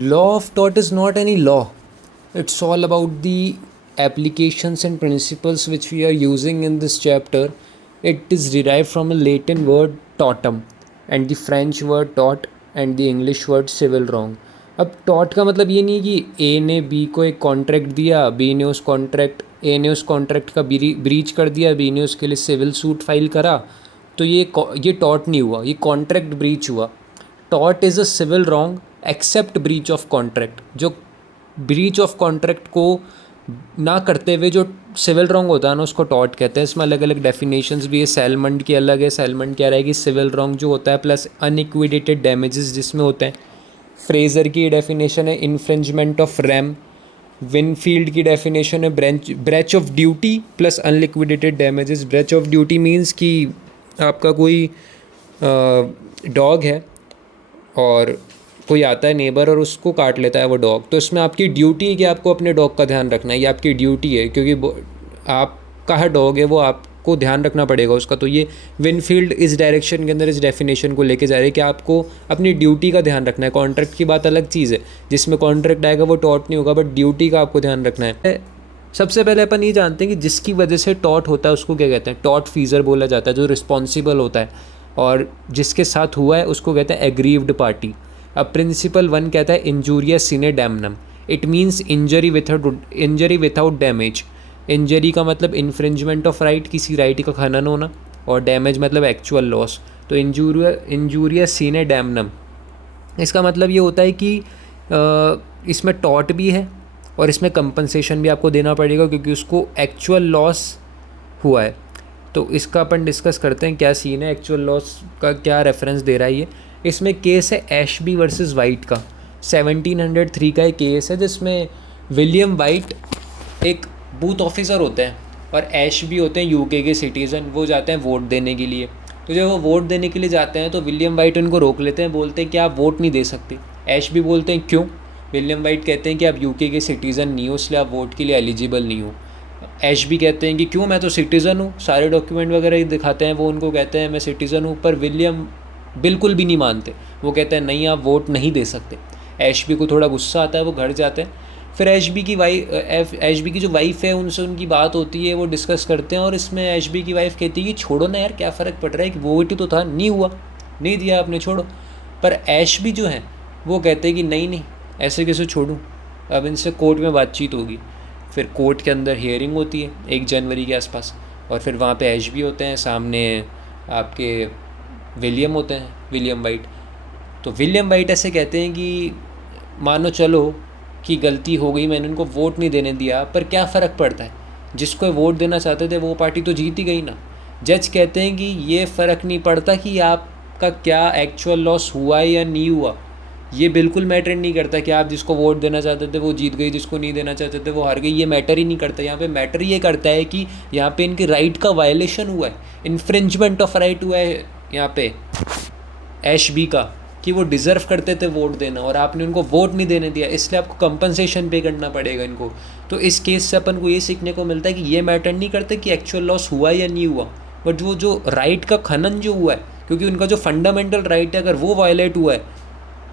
Law of tort is not any law. It's all about the applications and principles which we are using in this chapter. It is derived from a Latin word tortum and the French word tort and the English word civil wrong. अब taught का मतलब ये नहीं कि ए ने B को एक contract दिया, बी ने उस कॉन्ट्रैक्ट ए ने उस कॉन्ट्रैक्ट का ब्रीच कर दिया, बी ने उसके लिए सिविल सूट फाइल करा, तो ये टॉट नहीं हुआ, ये कॉन्ट्रैक्ट ब्रीच हुआ. टॉट is a civil wrong except breach of contract. जो ब्रीच ऑफ कॉन्ट्रैक्ट को ना करते हुए जो सिविल रॉन्ग होता है ना, उसको टॉट कहते हैं. इसमें अलग अलग डेफिनेशंस भी है. सेलमंड की अलग है. सेलमंड क्या रहेगी, सिविल रॉन्ग जो होता है प्लस अनइक्विडेटेड डैमेजेस जिसमें होते हैं. फ्रेजर की डेफिनेशन है इन्फ्रिंजमेंट ऑफ रैम. विनफील्ड की डेफिनेशन है breach of duty plus unliquidated damages. Breach of duty means कि आपका कोई डॉग है और कोई आता है नेबर और उसको काट लेता है वो डॉग, तो इसमें आपकी ड्यूटी है कि आपको अपने डॉग का ध्यान रखना है. ये आपकी ड्यूटी है क्योंकि आपका है डॉग है, वो आपको ध्यान रखना पड़ेगा उसका. तो ये विनफील्ड इस डायरेक्शन के अंदर इस डेफिनेशन को लेके जा रही है कि आपको अपनी ड्यूटी का ध्यान रखना है. कॉन्ट्रैक्ट की बात अलग चीज़ है, जिसमें कॉन्ट्रैक्ट आएगा वो टॉट नहीं होगा, बट ड्यूटी का आपको ध्यान रखना है. सबसे पहले अपन ये जानते हैं कि जिसकी वजह से टॉट होता है उसको क्या कहते हैं. टॉट फीजर बोला जाता है, जो रिस्पॉन्सिबल होता है, और जिसके साथ हुआ है उसको कहते हैं एग्रीव्ड पार्टी. अब प्रिंसिपल 1 कहता है injuria cine damnum. It means injury without damage. Injury का मतलब इन्फ्रिंजमेंट ऑफ राइट, किसी राइट का खनन होना, और डैमेज मतलब एक्चुअल लॉस. तो इंजूरिया सिने डैमनम, इसका मतलब ये होता है कि इसमें टॉट भी है और इसमें कंपनसेशन भी आपको देना पड़ेगा क्योंकि उसको एक्चुअल लॉस हुआ है. तो इसका अपन डिस्कस करते हैं क्या सीन है, एक्चुअल लॉस का क्या रेफरेंस दे रहा है ये. इसमें केस है एशबी वर्सेस वाइट का. 1703 का एक केस है जिसमें विलियम वाइट एक बूथ ऑफिसर होते हैं और एशबी होते हैं यूके के सिटीज़न. वो जाते हैं वोट देने के लिए. तो जब वो वोट देने के लिए जाते हैं तो विलियम वाइट उनको रोक लेते हैं, बोलते हैं कि आप वोट नहीं दे सकते. एशबी बोलते हैं क्यों. विलियम वाइट कहते हैं कि आप यूके के सिटीज़न नहीं हो, इसलिए आप वोट के लिए एलिजिबल नहीं हो. एशबी कहते हैं कि क्यों, मैं तो सिटीज़न हूँ, सारे डॉक्यूमेंट वगैरह दिखाते हैं वो, उनको कहते हैं मैं सिटीज़न हूँ. पर विलियम बिल्कुल भी नहीं मानते. वो कहते हैं नहीं, आप वोट नहीं दे सकते. एशबी को थोड़ा गुस्सा आता है, वो घर जाते हैं. फिर एशबी की जो वाइफ है उनसे उनकी बात होती है, वो डिस्कस करते हैं. और इसमें एशबी की वाइफ कहती है कि छोड़ो ना यार, क्या फ़र्क पड़ रहा है कि वोट ही तो था, नहीं हुआ, नहीं दिया आपने, छोड़ो. पर एशबी जो है वो कहते हैं कि नहीं नहीं, ऐसे कैसे छोड़ूं, अब इनसे कोर्ट में बातचीत होगी. फिर कोर्ट के अंदर हियरिंग होती है 1 जनवरी के आसपास, और फिर वहाँ पे एशबी होते हैं, सामने आपके विलियम होते हैं, विलियम वाइट. तो विलियम वाइट ऐसे कहते हैं कि मानो चलो कि गलती हो गई, मैंने उनको वोट नहीं देने दिया, पर क्या फ़र्क पड़ता है, जिसको वोट देना चाहते थे वो पार्टी तो जीत ही गई ना. जज कहते हैं कि ये फ़र्क नहीं पड़ता कि आपका क्या एक्चुअल लॉस हुआ या नहीं हुआ, ये बिल्कुल मैटर नहीं करता कि आप जिसको वोट देना चाहते थे वो जीत गई, जिसको नहीं देना चाहते थे वो हार गई. ये मैटर ही नहीं करता. यहाँ पे मैटर ये करता है कि यहाँ पे इनके राइट का वायलेशन हुआ है, इन्फ्रिंजमेंट ऑफ राइट हुआ है यहाँ पे एशबी का, कि वो डिज़र्व करते थे वोट देना और आपने उनको वोट नहीं देने दिया, इसलिए आपको कंपनसेशन पे करना पड़ेगा इनको. तो इस केस से अपन को ये सीखने को मिलता है कि ये मैटर नहीं करते कि एक्चुअल लॉस हुआ या नहीं हुआ, बट वो जो राइट का खनन जो हुआ है, क्योंकि उनका जो फंडामेंटल राइट है अगर वो वायलेट हुआ है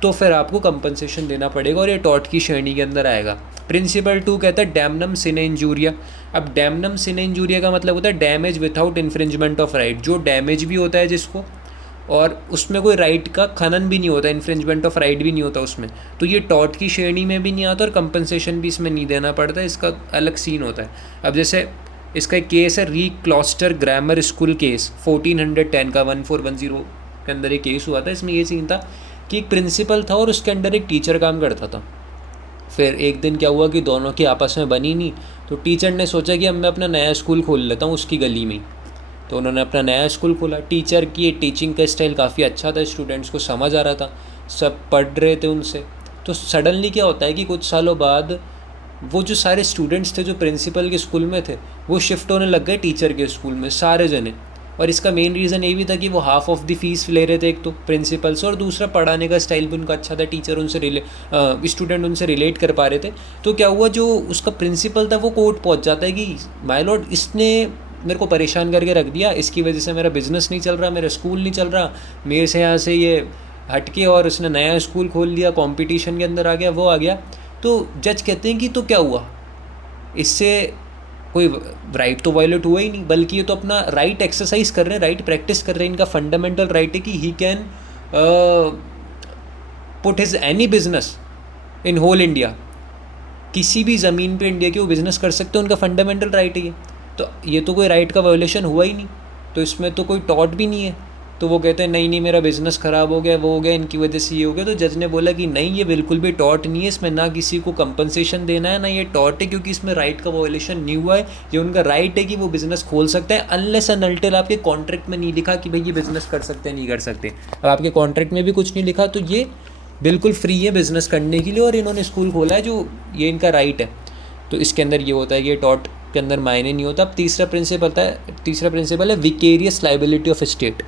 तो फिर आपको कंपनसेशन देना पड़ेगा, और ये टॉर्ट की श्रेणी के अंदर आएगा. प्रिंसिपल 2 कहता है डैमनम सिने इंजूरिया. अब डैमनम सिने इंजूरिया का मतलब होता है damage without infringement of right. जो डैमेज भी होता है जिसको, और उसमें कोई राइट का खनन भी नहीं होता, इन्फ्रिंजमेंट ऑफ राइट भी नहीं होता उसमें, तो ये टॉर्ट की श्रेणी में भी नहीं आता और कंपनसेशन भी इसमें नहीं देना पड़ता. इसका अलग सीन होता है. अब जैसे इसका एक केस है री क्लॉस्टर ग्रामर स्कूल केस 1410 का, 1410 के अंदर एक केस हुआ था. इसमें ये सीन था कि एक प्रिंसिपल था और उसके अंडर एक टीचर काम करता था. फिर एक दिन क्या हुआ कि दोनों की आपस में बनी नहीं, तो टीचर ने सोचा कि अब मैं अपना नया स्कूल खोल लेता हूँ उसकी गली में ही. तो उन्होंने अपना नया स्कूल खोला. टीचर की टीचिंग का स्टाइल काफ़ी अच्छा था, स्टूडेंट्स को समझ आ रहा था, सब पढ़ रहे थे उनसे. तो सडनली क्या होता है कि कुछ सालों बाद वो जो सारे स्टूडेंट्स थे जो प्रिंसिपल के स्कूल में थे वो शिफ्ट होने लग गए टीचर के स्कूल में, सारे जने. और इसका मेन रीज़न ये भी था कि वो हाफ ऑफ द फीस ले रहे थे, एक तो प्रिंसिपल से, और दूसरा पढ़ाने का स्टाइल भी उनका अच्छा था, टीचर उनसे स्टूडेंट उनसे रिलेट कर पा रहे थे. तो क्या हुआ, जो उसका प्रिंसिपल था वो कोर्ट पहुंच जाता है कि माय लॉर्ड, इसने मेरे को परेशान करके रख दिया, इसकी वजह से मेरा बिज़नेस नहीं चल रहा, मेरा स्कूल नहीं चल रहा, मेरे से यहाँ से ये हट के और उसने नया स्कूल खोल लिया, कंपटीशन के अंदर आ गया, वो आ गया, तो जज कहते हैं कि तो क्या हुआ, इससे कोई राइट तो वायलेट हुआ ही नहीं, बल्कि ये तो अपना राइट एक्सरसाइज कर रहे हैं, राइट प्रैक्टिस कर रहे हैं। इनका फंडामेंटल राइट है कि he can put his any business in whole India, किसी भी ज़मीन पे इंडिया के वो बिज़नेस कर सकते हैं, उनका फंडामेंटल राइट है ये। तो ये तो कोई राइट का वायोलेशन हुआ ही नहीं, तो इसमें तो कोई टॉट भी नहीं है। तो वो कहते हैं नहीं नहीं मेरा बिज़नेस ख़राब हो गया, वो हो गया, इनकी वजह से ये हो गया। तो जज ने बोला कि नहीं, ये बिल्कुल भी टॉट नहीं है, इसमें ना किसी को कंपनसेशन देना है, ना ये टॉट है, क्योंकि इसमें राइट का वायोलेशन नहीं हुआ है। ये उनका राइट है कि वो बिज़नेस खोल सकते हैं, अनलेस एंड अनटिल आपके कॉन्ट्रैक्ट में नहीं लिखा कि भाई ये बिज़नेस कर सकते हैं, नहीं कर सकते। अब आपके कॉन्ट्रैक्ट में भी कुछ नहीं लिखा तो ये बिल्कुल फ्री है बिज़नेस करने के लिए, और इन्होंने स्कूल खोला है, जो ये इनका राइट है। तो इसके अंदर ये होता है कि ये टॉट के अंदर मायने नहीं होता। अब तीसरा प्रिंसिपल है विकेरियस लाइबिलिटी ऑफ स्टेट।